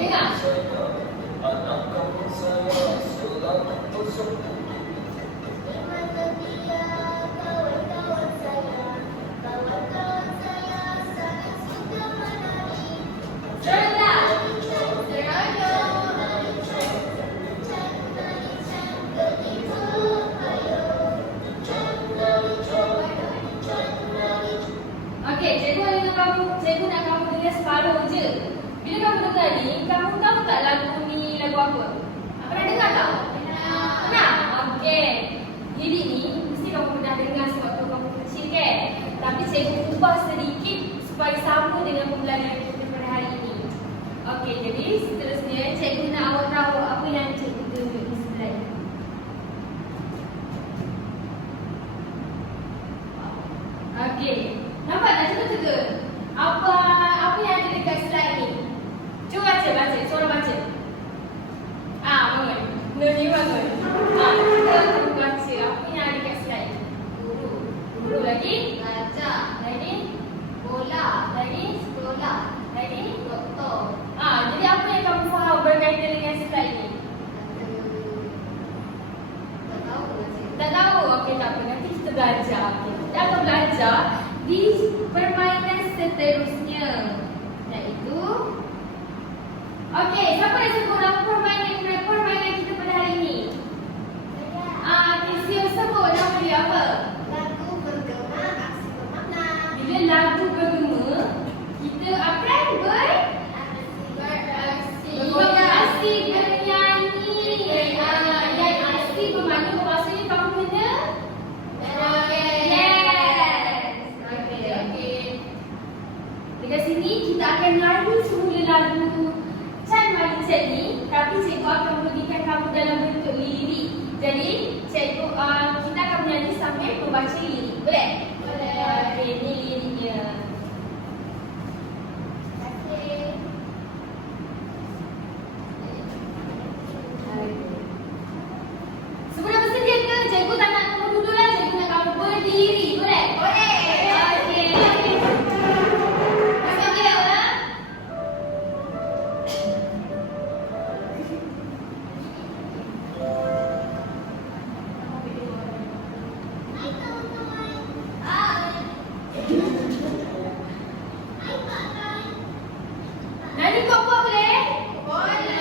Dengar. Cikgu nak kamu dengar separuh je. Bila kamu dengar ni, kamu tahu tak lagu ni lagu apa? Pernah dengar tak? Pernah? Okey. Lirik ni mesti kamu pernah dengar sewaktu kamu kecil kan? Tapi cikgu ubah sedikit supaya sama dengan pembelajaran kita pada hari ini. Okey, jadi seterusnya cikgu nak awak tahu apa yang cikgu tunjuk di sebelah ni. Okey. Nampak tak teka-teka? Apa yang ada dekat slide ni? Cuba baca, suara baca. Bangun. Ni bangun. Kita baca apa yang ada dekat slide ni. Guru lagi? Belajar. Lagi? Bola. Lagi? Sekolah. Lagi? Doktor. Jadi apa yang kamu faham berkaitan dengan slide ni? Tak tahu. Tak tahu? Okey, tak apa. Nanti kita belajar. Kita akan belajar di permainan seterusnya, iaitu okey, siapa yang sebut nama permainan kita pada hari ini? Kisio sebut nama dia apa? Lagu bergema, aksi bermakna. Bila lagu bergema, kita akan beraksi, bernyanyi. Dan aksi bermakna maksudnya kamu kena dekat sini kita akan lalu semula lagu Chan Mali Chan ni, tapi cikgu akan berikan kamu dalam bentuk lirik. Jadi cikgu kita akan menyanyi sambil membaca lirik. Boleh? Boleh. Okey, ni liriknya. Semua dah bersedia ke? Cikgu tak nak kamu duduk lah, cikgu nak kamu berdiri. Boleh? Boleh. Okey. Nani kau buat boleh? Boleh.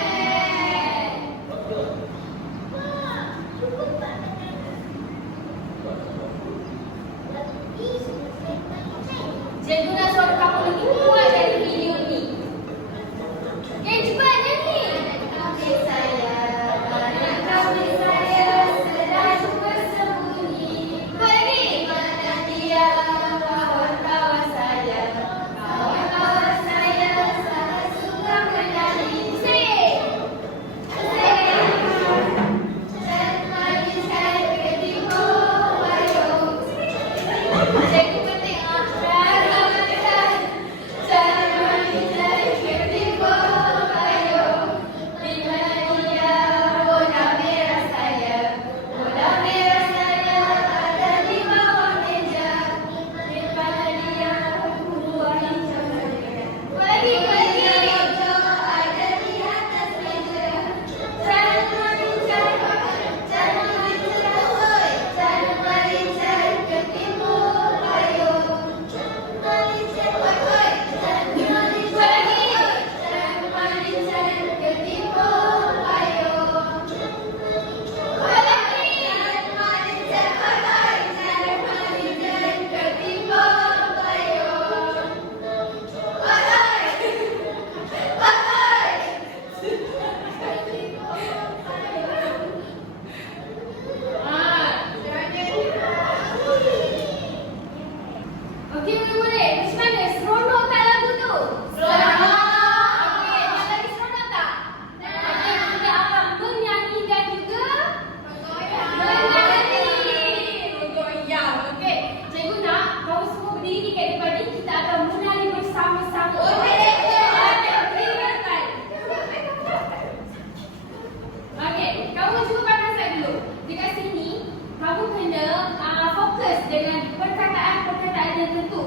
Cikgu nak suara kamu lebih kuat dari video ni. Okey, cepat nyanyi. Kami saya selalu bersembunyi. Buat lagi. Mana dia kawan-kawan saya. Kawan-kawan saya sangat suka menyanyi. Sing. Dan mari saya ke timur payung. Cikgu penting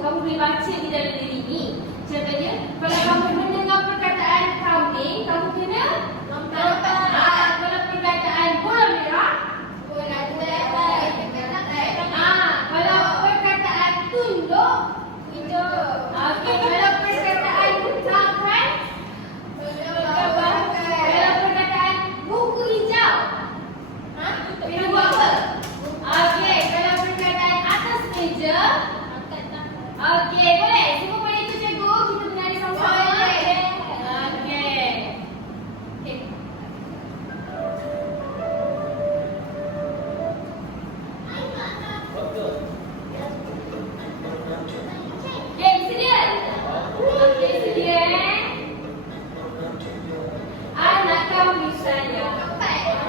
kamu boleh baca di dalam diri ni. Contohnya, kalau kamu mendengar perkataan kambing, kamu saya.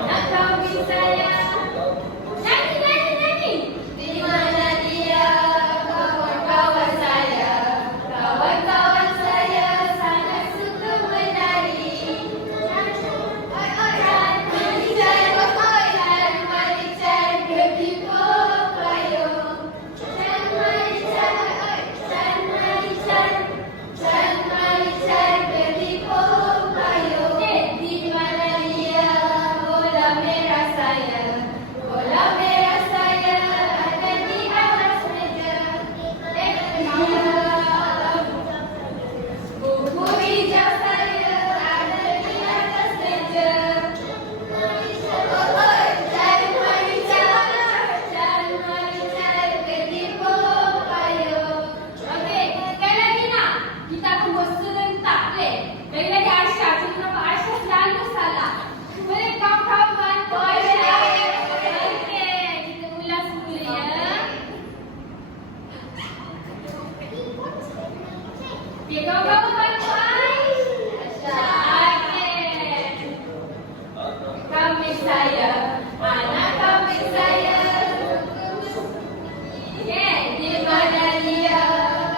Anak kambing saya. Nyanyi, nyanyi, nyanyi. Di mana dia, kawan-kawan saya? Kawan-kawan saya sangat suka menari. Okay, kawan-kawan bantu I. Okay. Kambing saya, anak kambing saya. Okay, di mana dia,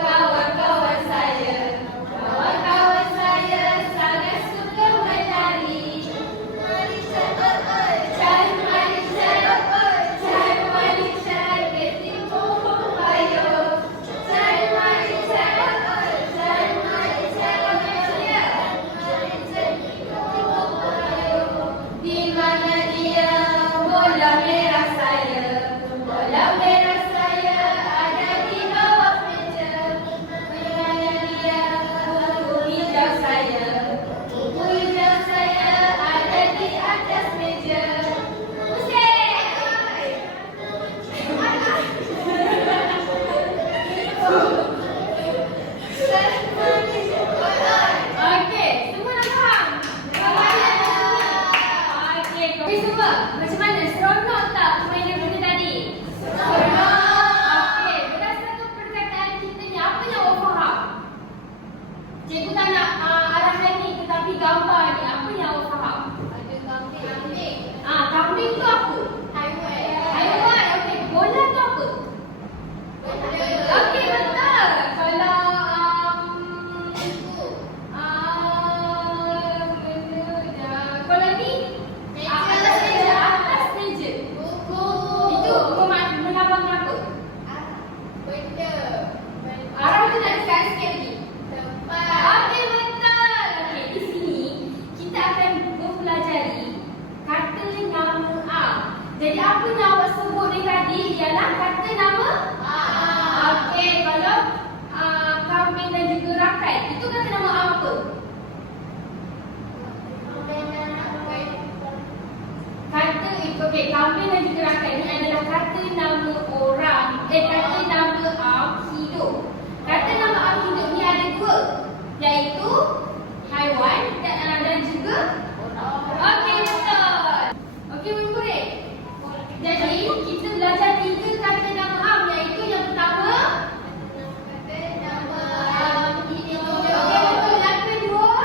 kawan-kawan saya? Kawan-kawan saya sangat suka menari. Cari malicai, ketipu payung. Cari malicai. Di mana dia, bola merah saya? Bola merah saya ada di bawah meja. Di mana dia, buku hijau saya? Buku hijau saya ada di atas meja. Okey, semua dah faham? Okey, semua. Macam mana? Seronok tak permainan kita tadi? Seronok. Okey, berdasarkan perkataan kita ni, apa yang awak faham? Cikgu tak nak arahan ni, tetapi gambar ni, apa yang awak faham? Ada kambing. Kambing tu apa? Haiwan. Okey, bola tu apa? Okey, betul. Kalau kalau ni atas meja. Itu menabang apa? Arah tu nak dekat sikit lagi. Okey, betul. Okey, di sini kita akan mempelajari kata nama A. Jadi apa yang awak sebut ni tadi ialah kata nama A. Okey, kalau kambing dan juga rakai, itu kata nama A apa? Kata okey, kambing dan juga rakai ni adalah kata nama orang. Kata nama am hidup. Kata nama am hidup ni ada dua, iaitu haiwan dan juga orang. Okey, betul. Okey, murid-murid. Jadi kita belajar tiga kata nama am, iaitu yang pertama okey, betul. Yang kedua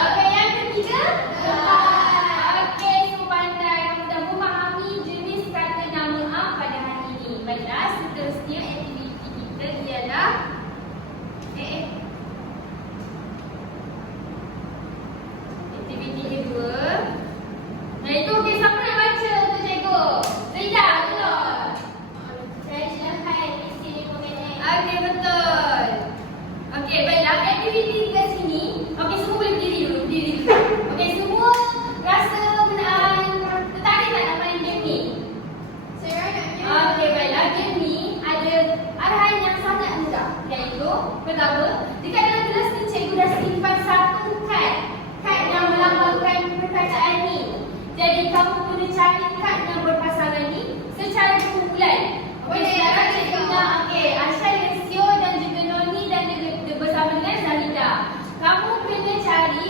okey, yang ketiga okey, semua pandai. Kamu dah memahami jenis kata nama am pada hari ini. Baiklah, seterusnya aktiviti kita ialah aktiviti kedua, iaitu okey, siapa nak baca untuk cikgu? Rida, betul? Saya silakan isi 5 minit. Okey, betul. Okey, baiklah, aktiviti kat sini. Okey, semua boleh berdiri dulu, berdiri dulu. Okey, semua rasa tertarik tak nak main game ni? Seronoknya. Okey, baiklah, game ni ada arahan yang sangat mudah, iaitu pertama, dekat dalam kelas ni cikgu dah simpan satu kad yang melambangkan perkataan ni. Jadi kamu kena cari kad yang berpasangan ni secara kumpulan. Okey, sekarang cikgu nak Aisyah, Lesio dan juga Noni dan bersama dengan Zahida. Kamu kena cari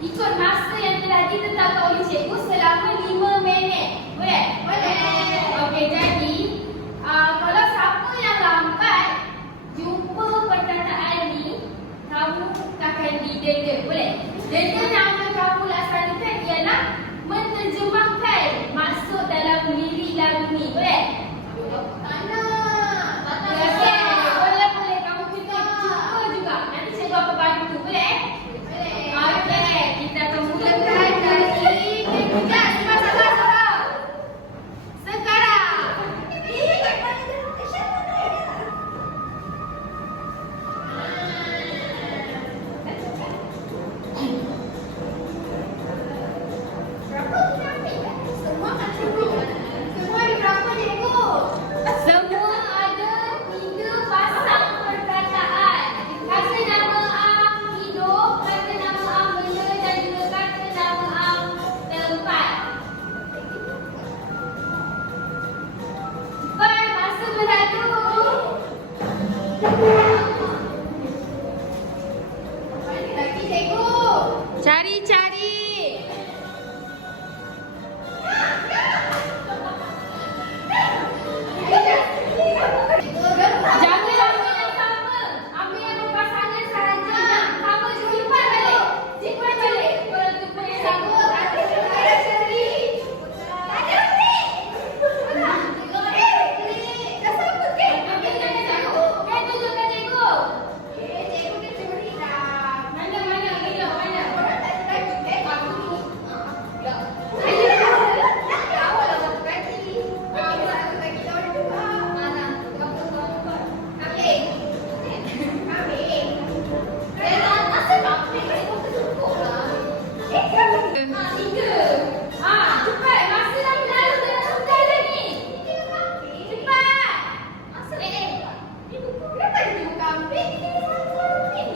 ikut masa yang telah ditetapkan oleh cikgu selama 5 minit. Boleh? Boleh. Okey, jadi kalau siapa yang lambat jumpa perkataan ni, kamu akan didenda. Boleh? Denda yang akan kamu laksanakan terjemahkan maksud dalam lirik lagu ni. Boleh? Tak nak. Okey, boleh. Kamu cuba juga. Nanti cikgu akan bantu. Boleh? Boleh. Okey, kita akan mulakan dari Sekejap, sabar. Sekarang. Semua kan cikgu. Semua ada berapa cikgu? Semua ada 3 pasang perkataan. Kata nama am hidup, kata nama am benda dan juga kata nama am tempat. Cepat, masa berlalu. Mana lagi cikgu? Cari. Jangan ambil yang sama. Ambil yang berpasangan sahaja. Sama je simpan balik. Simpan balik. Kalau tu pun yang sama. Ambil yang cikgu. Kan tunjukkan cikgu. Mana? Hidup mana? Cepat. Masa dah berlalu. Jangan sampai lagi. Cepat.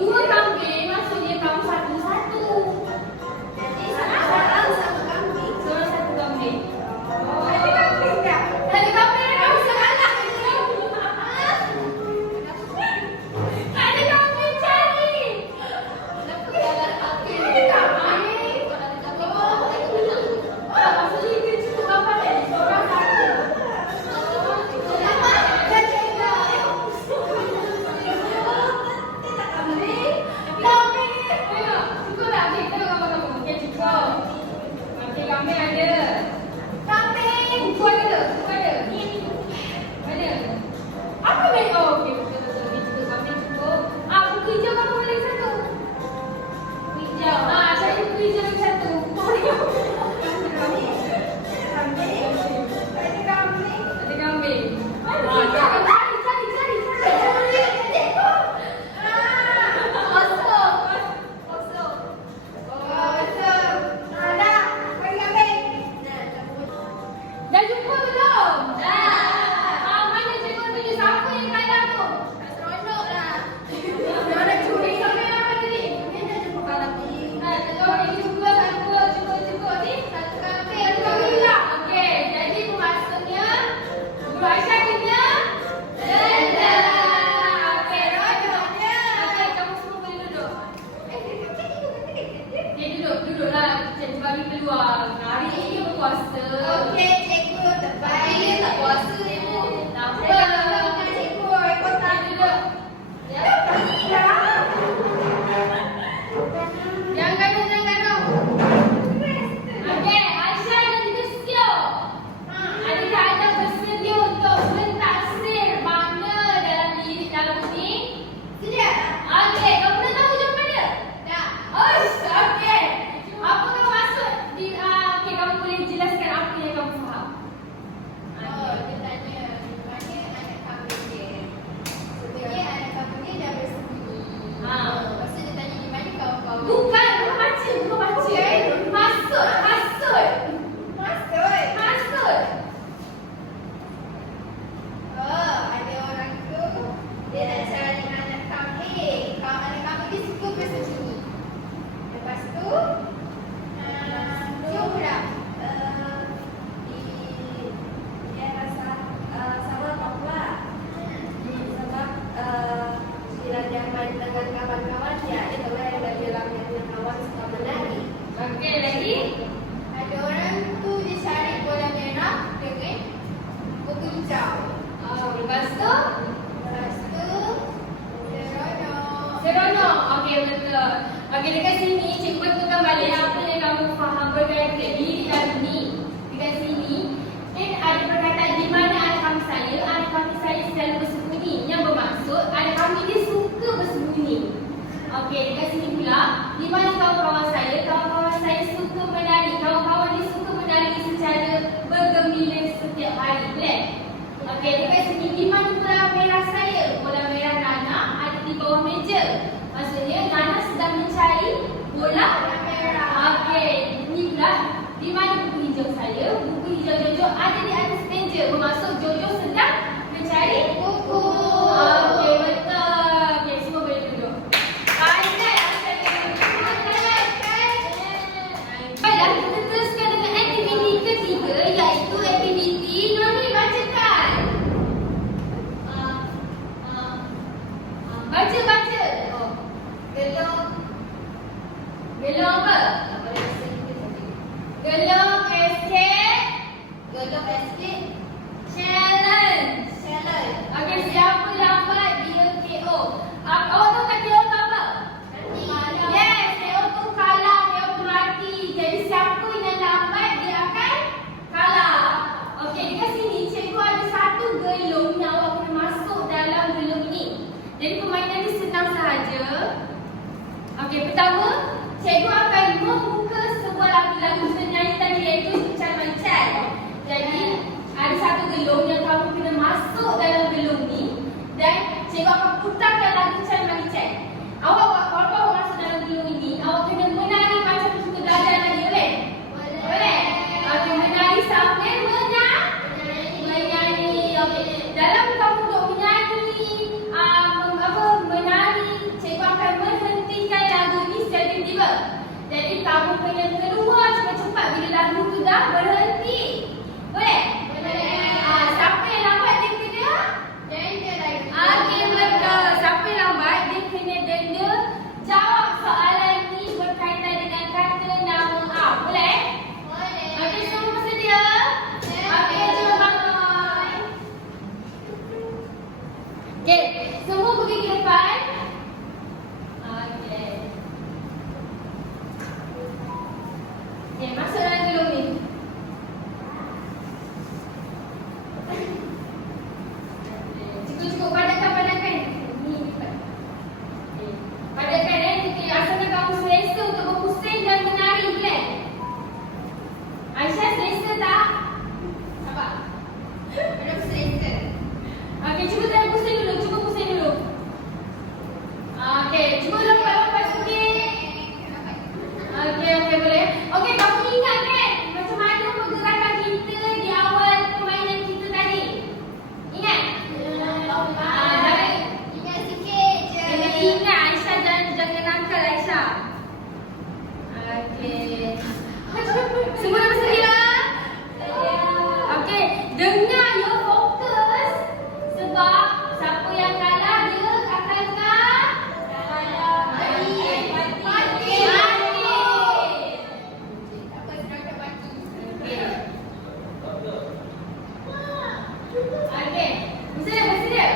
2 kambing. Maksudnya kamu satu-satu. Seorang 1 kambing. Ada kambing dah kamu salah. Ada kambing cari. Maksudnya kita cukup apa tadi? Seorang 1. Cukup tak? Okey, tengok gambar kamu. Okey, cukup. Okey, kambing ada. Buku ada. Mana? Apa ni? Oh, okey. Betul. Ni cukup. Kambing cukup. Buku hijau kamu boleh satu. Buku hijau. Cari buku hijau lagi satu. Ada kambing. Cari. Dah jumpa belum? Mana cikgu tunjuk siapa yang kalah tu? Siapa yang apa tadi? Cukup. Ni? Satu kambing pula. Okey, jadi maksudnya Guru Aisyah punya benda. Okey, okey, kamu semua boleh duduk. Okey, duduklah. Cikgu bagi peluang. Hari ini berpuasa. Tak apa. Duduk. Jangan gaduh. Okey, Aisyah dan juga Sio. Adakah anda bersedia untuk mentaksir makna dalam lirik dalam ni? Okey, kamu dah tahu jawapan dia? Okey. Apakah maksud okey, kamu boleh jelaskan apa yang kamu faham? Bukan baca. Maksud. Ada orang tu dia nak cari anak kambing. Kalau anak kambing dia suka bersembunyi. Lepas tu dia pula di daerah Sabah Papua. Sebab bila dia main dengan kawan-kawan dia tahu yang dia bilang dengan kawan suka menari. Okey, lagi? Ada orang tu dia cari bola merah dengan buku hijau. Lepas tu? Seronok. Okey, betul. Okey, dekat sini cikgu betulkan balik apa yang kamu faham berkaitan lirik lagu ni. Di mana buku hijau saya? Buku hijau Jojo ada di atas meja. Bermaksud Jojo sedang mencari buku. Okey, betul. Okey, semua boleh duduk. Pandai Aisyah duduk. Baiklah, kita teruskan dengan aktiviti ketiga, iaitu aktiviti Noni bacakan. Baca. Gelong. Gelong apa? Gelong escape. Gelong escape. Challenge. Okey, siapa lambat dia KO. Awak tahu tak KO tu apa? Yes, KO tu kalah, KO tu mati. Jadi siapa yang lambat dia akan kalah. Okey, dekat sini cikgu ada satu gelong yang awak kena masuk dalam gelong ini. Jadi permainan ni senang sahaja. Okey, pertama cikgu akan membuka sebuah lagu-lagu penyanyi tadi iaitu Chan Man Chan. Jadi ada satu gelong yang kamu kena masuk dalam gelong ni dan cikgu akan putarkan lagu Chan Man Chan. Walaupun awak masuk dalam gelong ini, awak kena menari macam suka belajar lagi, boleh? Boleh? Okey, menari sambil menyanyi. Okey, dalam kamu duk menyanyi, menari, cikgu akan menghentikan lagu ni secara tiba-tiba. Jadi kamu kena keluar cepat-cepat bila lagu tu dah berhenti. Boleh? Siapa yang lambat dia kena? Denda lagi. Okey, betul. Siapa yang lambat dia kena denda. Jawab soalan ni berkaitan dengan kata nama A. Boleh? Okey, semua bersedia? Okey, jom bangun. Okey, semua pergi ke depan. Okey. Okey, masuk dalam gelong ni. Cukup padatkan. Ni lipat. Okey. Padatkan Okey, asalkan kamu selesa untuk berpusing dan menari, Glenn. Aisyah selesa tak? Nampak? Ada selesa. Okey, cuba tak pusing dulu. Okey, cuba lepas sikit. Okey, boleh. Okey, kamu ingat kan macam mana pergerakan kita di awal permainan kita tadi? Ingat? Ingat sikit je. Kena ingat Aisyah, jangan nakal Aisyah. Okey. Semua dah bersedia? Okey, dengar ya, fokus. Sebab siapa yang kalah dia akan mati. Apa serangkap mati. Okey. Bersedia?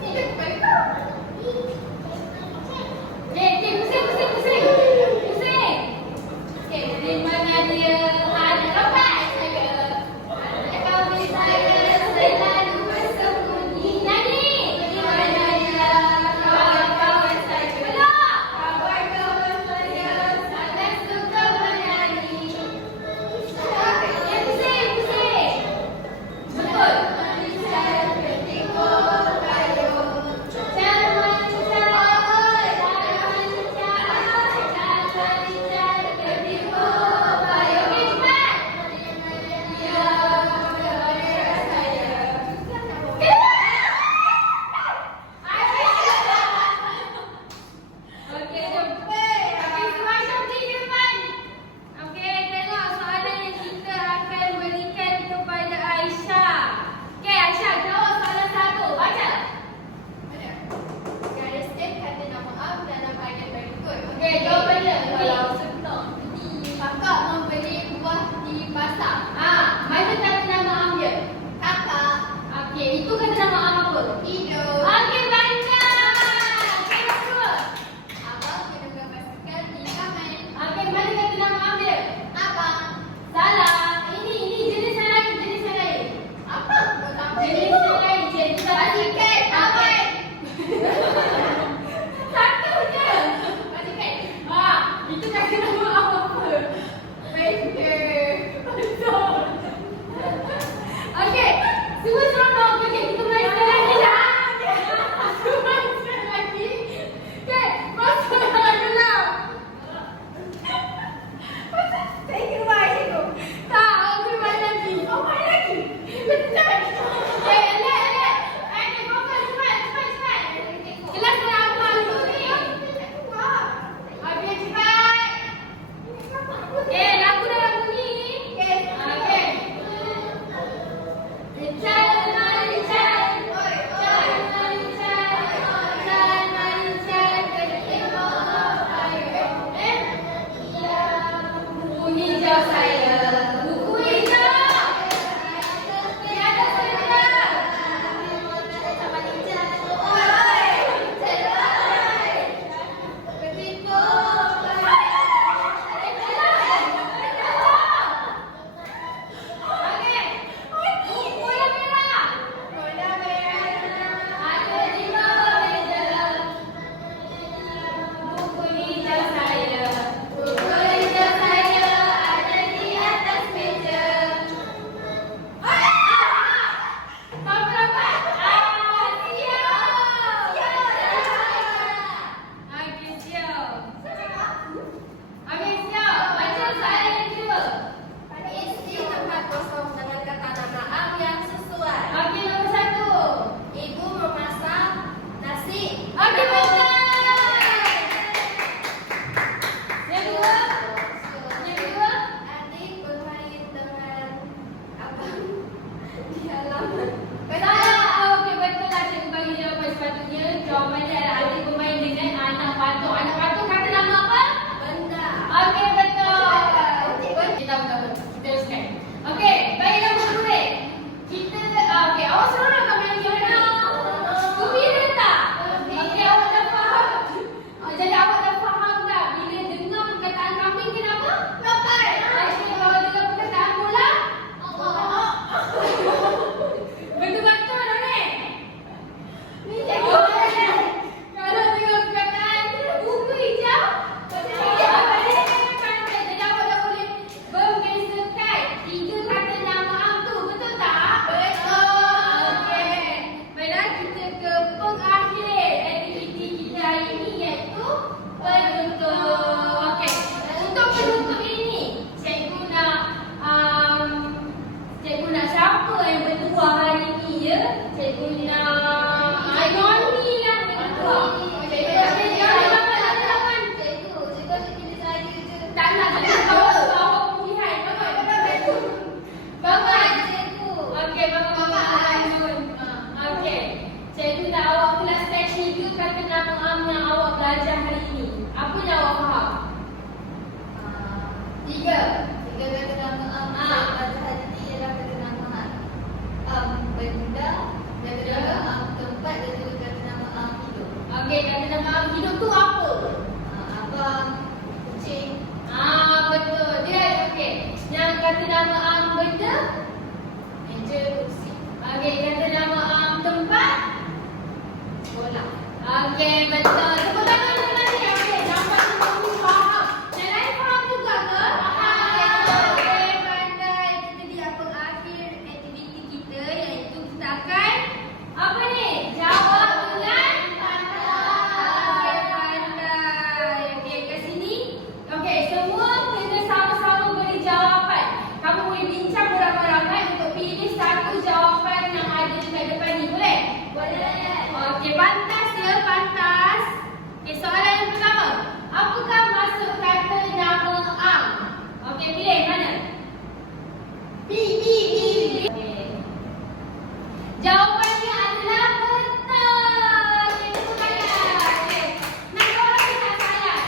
Ini kepada kau. Okey, pusing. Okey, di mana dia ada lompat? Kau bisa selalu bersembunyi. Nyanyi. Di mana dia kawan-kawan saya. Belum. Kawan-kawan saya sangat suka menyanyi. Pusing. Betul. Okey, hijau saya. Buku hijau. Di atas kereta. Sama ninja. Oi, cerai. Ketipu. Okey. Buku yang merah. Bola merah. Ada di bawah meja. Buku hijau saya. Buku hijau saya ada di atas meja. Kau berapa? Okey, siap. Okey, siap. Baca soalan yang kedua. Isi tempat kosong dengan kata nama am yang sesuai. Okey, nombor 1. Ibu memasak nasi. Okey, betul. Yang kedua. Yang kedua. Adik bermain dengan abang di halaman. Salah. Okey, betul lah. Cikgu bagi jawapan sepatutnya. Jawapan dia adalah adik bermain dengan anak patung. Anak patung kata nama apa? Benda. Okey, betul. Kita buka. Kita teruskan. Okey, bagi nombor 2. Kita okey, awak seronok tak main game ni? Gembira tak? Okey, awak dah faham. Jadi awak dah faham tak bila dengar perkataan kambing kenapa? Papai. Okey, kalau dengar perkataan bola? Betul-betul dah ni. Kalau dengar perkataan buku hijau, pandai. Jadi awak dah boleh membezakan 3 kata nama am tu, betul tak? Betul. Okey. Baiklah, kita ke pengakhir aktiviti kita hari ini iaitu penutup. Okey. Untuk penutup ini, cikgu nak siapa yang bertua hari ini ya? Cikgu nak Noni lah bertua. Cikgu nak lawan. Cikgu pilih saya je. Tak nak awak pilihan. Bapak. Cikgu. Okey, bapak. Okey. Cikgu nak awak kelaskan 3 kata nama am yang awak belajar hari ini. Apa yang awak faham? 3. Tiga kata nama am saya belajar hari ini ialah kata nama am benda, dan kata nama am tempat, dan juga kata nama am hidup. Okey, kata nama am hidup tu apa? Abang, kucing, Betul. Dia okey. Yang kata nama am benda? meja, kursi, Okey, kata nama am tempat? bola. Okey, betul. Tepuk tangan untuk Nani. Okey, nampak semua faham. Yang lain faham juga ke? Okey, pandai. Kita di pengakhir aktiviti kita iaitu kita akan apa ni? Jawab dengan pandai. Okey, pandai. Okey, kat sini. Okey, semua kena sama-sama beri jawapan. Kamu boleh bincang beramai-ramai untuk pilih satu jawapan yang ada dekat depan ni. Boleh? Boleh. Okey, pantas ya, pantas. Okey, soalan yang pertama. Apakah maksud kata nama am? Okey, pilih mana? B. Okey. Jawapannya adalah betul. Okey, tepuk tangan. Okey. Nak jawab lagi tak soalan?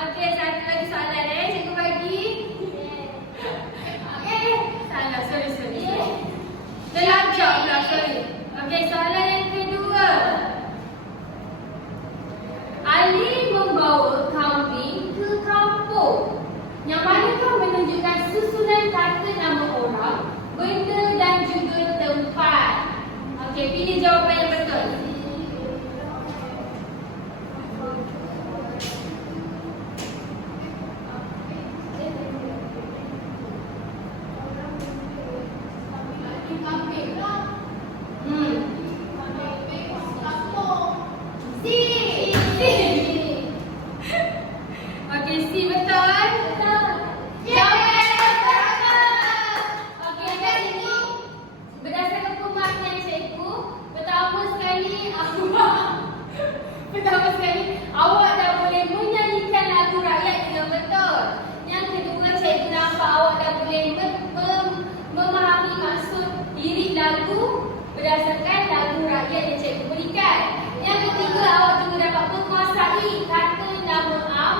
Okey, satu lagi soalan cikgu bagi. Salah, sorry. Terlanjur pula, sorry. Okey, soalan yang kedua. Ali membawa kambing ke kampung. Yang manakah menunjukkan susunan kata nama orang, benda dan juga tempat. Okey, pilih jawapan yang betul. Okey, C betul. Jawapan yang betul. Okey, kat sini berdasarkan pemahaman cikgu, pertama sekali awak dah boleh menyanyikan lagu rakyat dengan betul. Yang kedua, cikgu nampak awak dah boleh memahami maksud lirik lagu berdasarkan lagu rakyat yang cikgu berikan. Yang ketiga, awak juga dapat menguasai kata nama am